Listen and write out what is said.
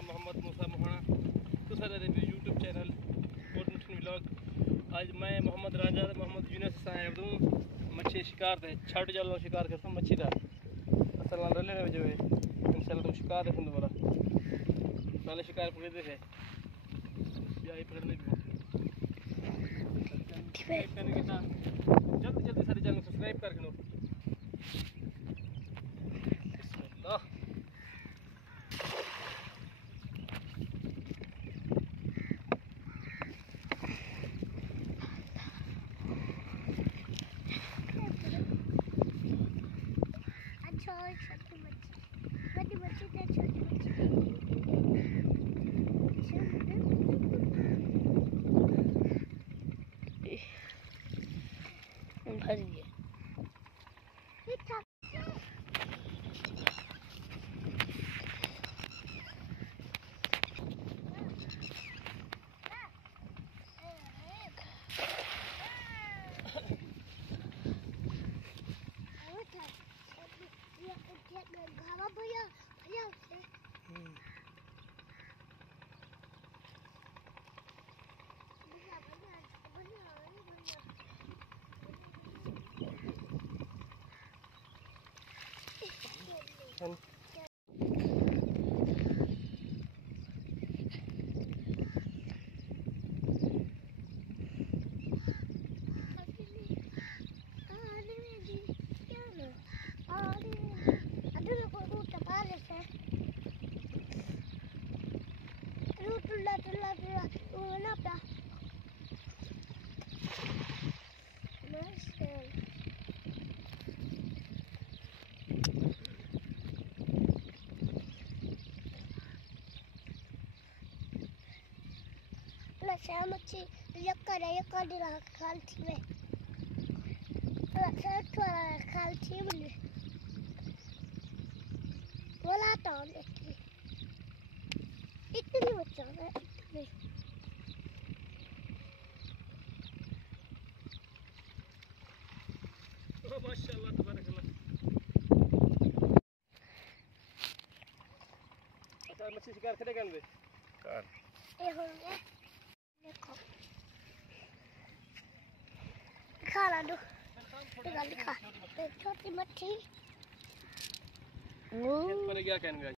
नाम मोहम्मद मूसा मोहाना तुसा दे YouTube channel मोटन vlog. आज मैं मोहम्मद राजा मोहम्मद यूनस साहब दूँ मच्छी शिकार थे छठ जल शिकार करता हूँ मच्छी का असल रले जो है इंशाल्लाह तुम शिकार देखें दोबारा पहले शिकार पकड़ते थे यही पकड़ने भी जल्दी जल्दी सारे चैनल सब्सक्राइब कर लो। भरिए मच्छी यक्का दिला खाल थी में थोड़ा खाल थी मुझे बोला तो इतनी बच्चा है इतनी माशाल्लाह तबारकल्लाह। अच्छा मच्छी शिकार करेगा इनमें कर ये हो गया देखो खाना दो दिखा छोटी मच्छी पर क्या कहने